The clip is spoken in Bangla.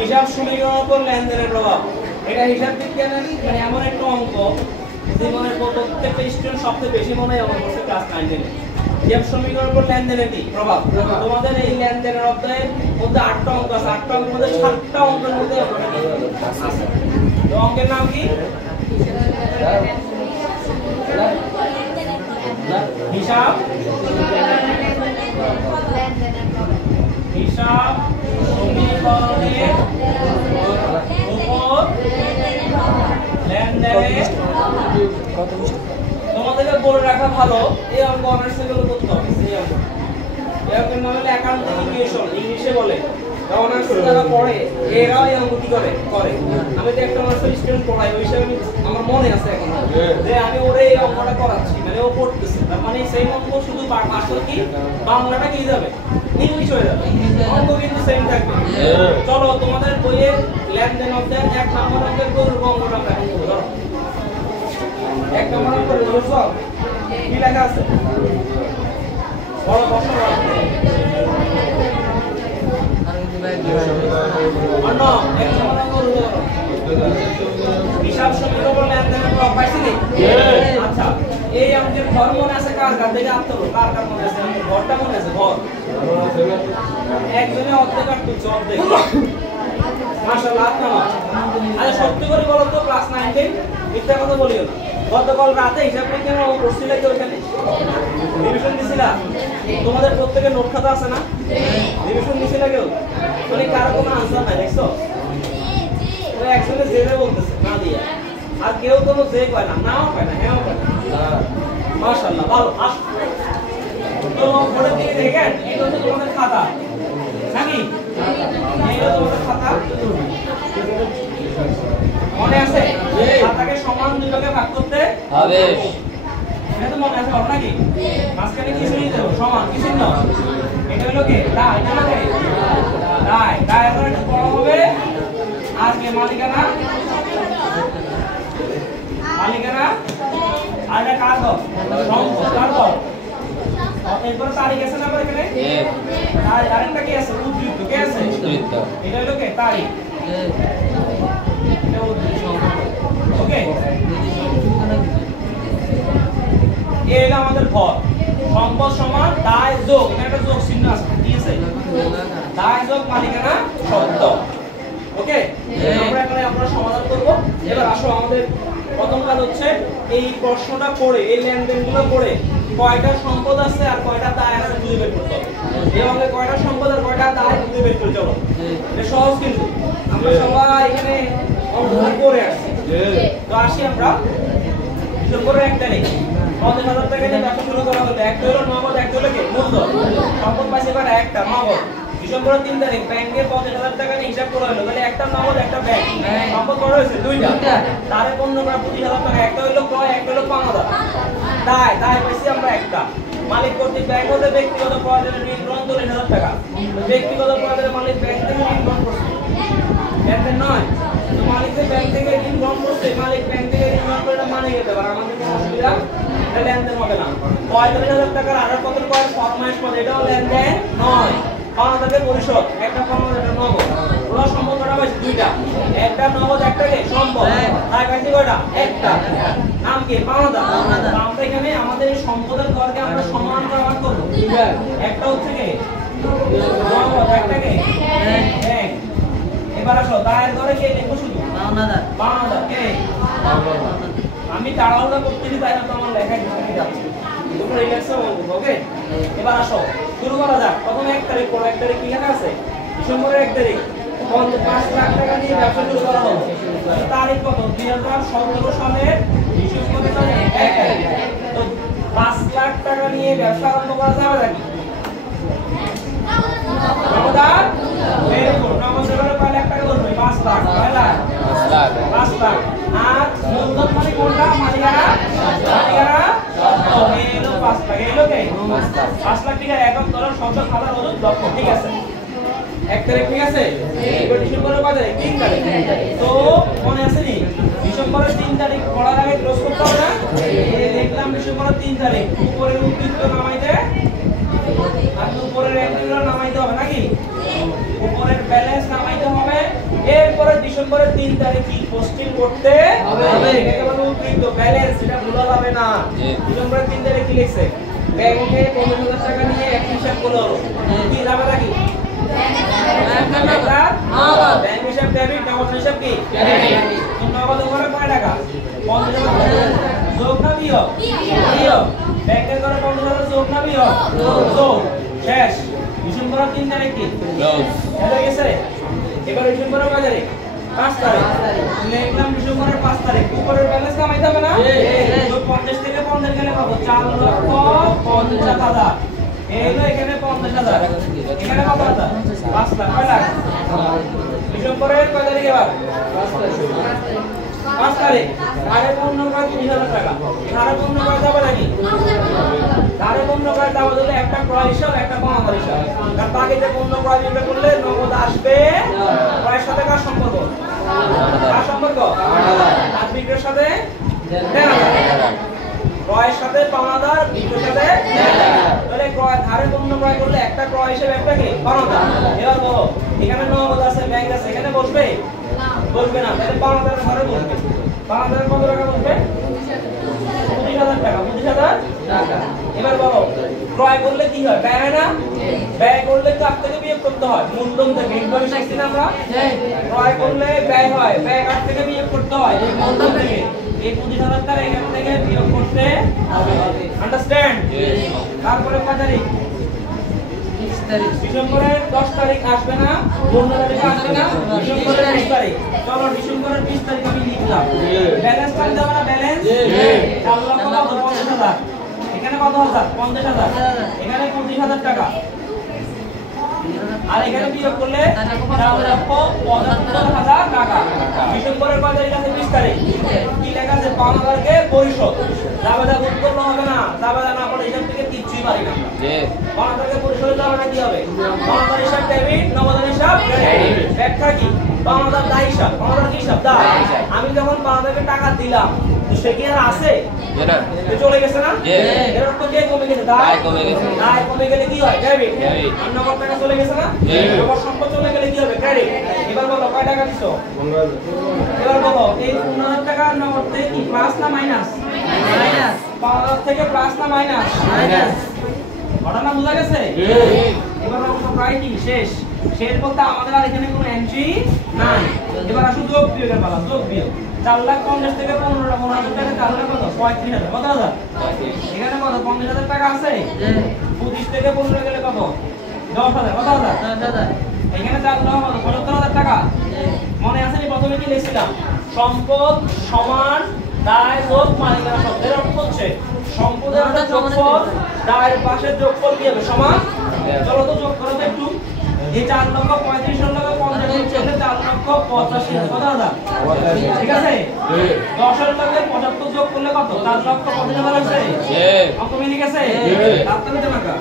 হিসাব সমীকরণের উপর লেনদেনের প্রভাব। এটা হিসাব বিজ্ঞানের মানে এমন একটা অঙ্ক জীবনের প্রত্যেকটা স্টুডেন্ট সবচেয়ে বেশি মনে হয় আমার কাছে ক্লাস 9 এ। হিসাব সমীকরণের উপর লেনদেনের কি প্রভাব? তোমাদের এই লেনদেনের অধ্যায়ের মধ্যে 8টা অঙ্ক আছে, 8টা অঙ্কের মধ্যে 7টা অঙ্কের মধ্যে আছে। তো অঙ্কের নাম কি? হিসাব হিসাব সমীকরণের উপর লেনদেনের তোমাদেরকে বলে রাখা ভালো, এই অঙ্ক অনার্সে গুলো করতে হবে। এই অঙ্ক এর নাম হলো অ্যাকাউন্টিং ইকুয়েশন, ইংলিশে বলে। অনার্সে যারা পড়ে এরাও এই অঙ্ক কি করে। আমি তো একটা অনার্সের স্টুডেন্ট পড়াই, ওই হিসাবে আমার মনে আছে এখন যে আমি ওরে এই অঙ্কটা করাচ্ছি, মানে ও পড়তেছে। তার মানে সেই অঙ্ক শুধু আসলে কি বাংলাটা কি যাবে, ইংলিশ হয়ে যাবে, অঙ্ক কিন্তু সেম থাকবে। চলো তোমাদের বইয়ের লেনদেন অধ্যায় 1 নম্বর অঙ্কের গরুর অঙ্কটা আমরা এখন করব। ধরো 1 নম্বর অঙ্ক ধরছো কি লেখা আছে? বড় প্রশ্ন হিসাব সমীকরণ লেনদেনের প্রভাব পাইছি নি? আচ্ছা, এই অঙ্কের ঘর মনে আছে কার? দেখে আনতে হবে কার কার মনে আছে? ঘরটা মনে আছে? ঘর একজনে অর্ধেক আর তুলছে, অর্ধেক। মাশাআল্লাহ। আচ্ছা সত্যি করে বলো তো, ক্লাস 9 10 মিথ্যা কথা বলিও না। গতকাল রাতে হিসাব বিজ্ঞানের অঙ্ক করছিলে কি ওখানে? রিভিশন দিছিলা? তোমাদের প্রত্যেকের নোট খাতা আছে না? রিভিশন দিছিলা কেউ? মানে কার কোনো আনসার নাই দেখছো? ওই একজনে জেরে বলতেছে না দিয়া, আর কেউ কোনো জে কয় না, নাও কয় না, হ্যাঁও কয় না। মাশাআল্লাহ ভালো। আসো তো বোর্ডের দিকে দেখেন, এটা হচ্ছে তোমাদের খাতা নাকি? এইটা তোমাদের খাতা মনে আছে? খাতাকে সমান দুই ভাগে ভাগ করতে হবে। এটা তো মনে আছে নাকি? মাঝখানে কি চিহ্ন দেব? সমান কি চিহ্ন? এটা হলো কি দায়, এটা হলো কি দায়। দায় এখন একটু বড় হবে। আর কে মালিকানা? মালিকানা আর এটা কার ঘর? সম্পদ। কার ঘর? এরপর তারিখ আছে না পরে এখানে? আর আরেকটা কি আছে? উদ্ধৃত। কে আছে? উদ্ধৃত। এটা হলো কি তারিখ। এটা উদ্ধৃত। ওকে, এই হলো আমাদের ঘর। সম্পদ সমান দায় যোগ, এখানে একটা যোগ চিহ্ন আছে, কি আছে? দায় যোগ মালিকানা শব্দ। ওকে, আমরা এখানে আমরা সমাধান করব। এবার আসো, আমাদের প্রথম কাজ হচ্ছে এই প্রশ্নটা পড়ে, এই লেনদেনগুলো পড়ে কয়টা সম্পদ আছে আর কয়টা দায় আছে খুঁজে বের করতে হবে। এই অঙ্কে কয়টা সম্পদ আর কয়টা দায় খুঁজে বের করে চলো। এটা সহজ কিন্তু আমরা সবাই এখানে অঙ্ক করে আসছি। তো আসি আমরা ডিসেম্বরের 1 তারিখ 50,000 টাকা দিয়ে ব্যবসা শুরু করা হলো। একটা হলো নগদ, একটা হলো কি মূলধন। সম্পদ পাইছে কয়টা? একটা নগদ। ডিসেম্বরের 3 তারিখ ব্যাংকে 50,000 টাকা নিয়ে হিসাব করা হলো, তাহলে একটা নগদ একটা ব্যাংক। সম্পদ করা হয়েছে দুইটা। তারে পণ্য করা 25,000 টাকা, একটা হলো ক্রয়, একটা হলো পাওনা। দায় পাইছি আমরা একটা। মালিক কর্তৃক ব্যাংক হতে ব্যক্তিগত প্রয়োজনে ঋণ গ্রহণ 40,000 টাকা। ব্যক্তিগত প্রয়োজনে মালিক ব্যাংক থেকে ঋণ গ্রহণ করছে, লেনদেন নয়। তো মালিক যে ব্যাংক থেকে ঋণ গ্রহণ করছে, মালিক ব্যাংক থেকে ঋণ গ্রহণ করে মানে যেতে পারে, আমাদের কোনো অসুবিধা এটা লেনদেন হবে না। 45,000 টাকার আধার পত্র কয় ফরমাইশ পদ, এটাও লেনদেন নয়। পাওনা থাকে পরিশোধ, একটা পাওনা একটা নগদ। ওরা সম্পদ করা হয়েছে দুইটা, একটা নগদ একটা কি সম্পদ। তাই পাইছি কয়টা? একটা। নাম কি? পাওনাদার। আমরা এখানে আমাদের এই সম্পদের ঘরকে আমরা সমান করে ভাগ করব। একটা হচ্ছে কি নগদ, একটা কি ব্যাংক। এবার আসো দায়ের ঘরে কে লিখবো? শুধু পাওনাদার। পাওনাদার কে? আমি তাড়াহুড়া করতেছি, তাই না তো আমার লেখায় ঢুকে যাচ্ছে। তোমরা রিল্যাক্সে বলবো। ওকে, এবার আসো শুরু করা যাক। প্রথম 1 তারিখ পড়ো। 1 তারিখ কি লেখা আছে? ডিসেম্বরের 1 তারিখ 5 লাখ টাকা দিয়ে ব্যবসা শুরু করা হলো। তারিখ কত? 2017 সালের ডিসেম্বরের 1 তারিখ। তো 5 লাখ টাকা নিয়ে ব্যবসা আরম্ভ করা যাবে নাকি? নগদার ভেরি গুড। নগদার 5 লাখ টাকা ধরবে। 5 লাখ 5 লাখ 5 লাখ। আর মূলধন মানে কোনটা? মালিকানা। মালিকানা শব্দ। এলো 5 লাখ। এলো কে? 5 লাখ টাকা একক ধরো সংখ্যা খাতার ওজন লক্ষ। ঠিক আছে, 1 তারিখ ঠিক আছে। এবার ডিসেম্বরের কত তারিখ? 3 তারিখ। তো মনে আছে নি ডিসেম্বরের 3 তারিখ পড়ার আগে ক্লোজ করতে হবে না? এই দেখলাম ডিসেম্বরের 3 তারিখ। উপরের উদ্ধৃত নামাইতে আর উপরের এন্ট্রিগুলো নামাইতে হবে নাকি? উপরের ব্যালেন্স নামাইতে হবে ডিসেম্বরের 3 তারিখে পোস্টিং করতে হবে। এটা হলো উদ্ধৃত ব্যালেন্স, এটা ভুলা যাবে না। ডিসেম্বরের 3 তারিখে কি লিখছে? ব্যাংকে 15,000 টাকা নিয়ে এক হিসাব করলো, কি যাবে নাকি? ব্যাংক হিসাব ডেবিট, নগদ হিসাব কি ক্রেডিট। তো নগদ করে কয় টাকা? 50,000 যোগ না বিয়োগ? বিয়োগ। ব্যাংকের করে 50,000 যোগ না বিয়োগ? যোগ। শেষ। ডিসেম্বরের 3 তারিখ কি হয়ে গেছে? এবার ডিসেম্বরের কয় তারিখ? 5 তারিখ। লিখলাম ডিসেম্বরের 5 তারিখ। উপরের ব্যালেন্স কামাইতে হবে না? তো 50 থেকে 50 গেলে কত? 4,50,000। এইলো এখানে 50,000, এখানে কত আছে? 5 লাখ। কয় লাখ? ডিসেম্বরের কয় তারিখ এবার? 5 তারিখ। ধারে পণ্য কয়? 30,000 টাকা। ধারে পণ্য কয় যাবে নাকি? ধারে পণ্য কয় যাবে হলে একটা ক্রয় হিসাব, একটা পাওনাদার হিসাব। কারণ বাকি যে পণ্য ক্রয় বিক্রয় করলে নগদ আসবে, ক্রয়ের সাথে কার সম্পর্ক? কার সম্পর্ক? আর বিক্রয়ের সাথে দেনাদার। ক্রয়ের সাথে পাওনাদার, বিক্রয়ের সাথে দেনাদার। তাহলে ক্রয় ধারে পণ্য ক্রয় করলে একটা ক্রয় হিসেবে একটা কি পাওনাদার। এবার বলো এখানে নগদ আছে, ব্যাংক আছে, এখানে বসবে? বসবে না। তাহলে পাওনাদারের ঘরে বসবে। পাওনাদারের কত টাকা বসবে? 25,000 টাকা। 25,000 টাকা। এবার বলো ক্রয় করলে কি হয়? ব্যয় হয় না? ব্যয় করলে তো আপ থেকে বিয়োগ করতে হয়, মূলধন থেকে। এইভাবে শিখছি না আমরা? ক্রয় করলে ব্যয় হয়, ব্যয় কার থেকে বিয়োগ করতে হয়? এই মূলধন থেকে। এই 25,000 টাকা এখান থেকে বিয়োগ করতে হবে। আন্ডারস্ট্যান্ড? তারপরে কত তারিখ? ডিসেম্বরের 10 তারিখ আসবে না? 15 তারিখ আসবে না? ডিসেম্বরের 20 তারিখ। চলো ডিসেম্বরের 20 তারিখ আমি লিখলাম। ব্যালেন্স কার্ড দেব না? ব্যালেন্স 4,50,000। এখানে কত হাজার? 50,000। এখানে 25,000 টাকা। আর এখানে বিয়োগ করলে 4,75,000 টাকা। ডিসেম্বরের কয় তারিখ আছে? 20 তারিখ। কি লেখা আছে? পাওনাদারকে পরিশোধ। জাবেদা ভুল করলে হবে না। জাবেদা না পড়ে হিসাব থেকে কিচ্ছুই পারি না। পাওনাদারকে পরিশোধ জাবেদা কি হবে? পাওনাদার হিসাব ডেবিট, নগদ হিসাব ক্রেডিট। ব্যাখ্যা কি? পাওনাদার দায় হিসাব। পাওনাদার কি হিসাব? দায়। আমি যখন পাওনাদারকে টাকা দিলাম, তো সে কি আর আছে? চলে গেছে না? এর অর্থ কে কমে গেছে? দায় কমে গেছে। দায় কমে গেলে কি হয়? ডেবিট। আর নগদ টাকা চলে গেছে না? নগদ সম্পদ চলে গেলে কি হবে? ক্রেডিট। এবার বলো কয় টাকা দিছো? 15,000। এবার বলো এই 15,000 টাকা নগদ থেকে কি প্লাস না মাইনাস? মাইনাস। 15,000 থেকে প্লাস না মাইনাস? মাইনাস। ঘটনা বোঝা গেছে? এবার আমরা প্রায় কি শেষ? শেষ বলতে আমাদের আর এখানে কোনো এন্ট্রি নাই। এবার আসো যোগ বিয়োগের পালা। যোগ বিয়োগ। 4,50,000 থেকে 15,000 টাকা, 4,00,000 কত? 35,000। কত হাজার? এখানে কত? 50,000 টাকা আছে। 25 থেকে 15 গেলে কত? 10,000। কত হাজার? 10,000। এখানে 4,75,000 টাকা। মনে আছে আমি প্রথমে কি লিখছিলাম? সম্পদ সমান দায় যোগ মালিকানা শব্দ। এর অর্থ হচ্ছে সম্পদের একটা যোগফল, দায়ের পাশের যোগফল কি হবে? সমান। চলো তো যোগ করো তো একটু। এই 4,35,000 টাকা 50 চলে 4,85,000। কত হাজার? ঠিক আছে। 10,000 টাকা 75 যোগ করলে কত? 4,85,000 আছে। অঙ্ক মিলে গেছে? তার থেকে টাকা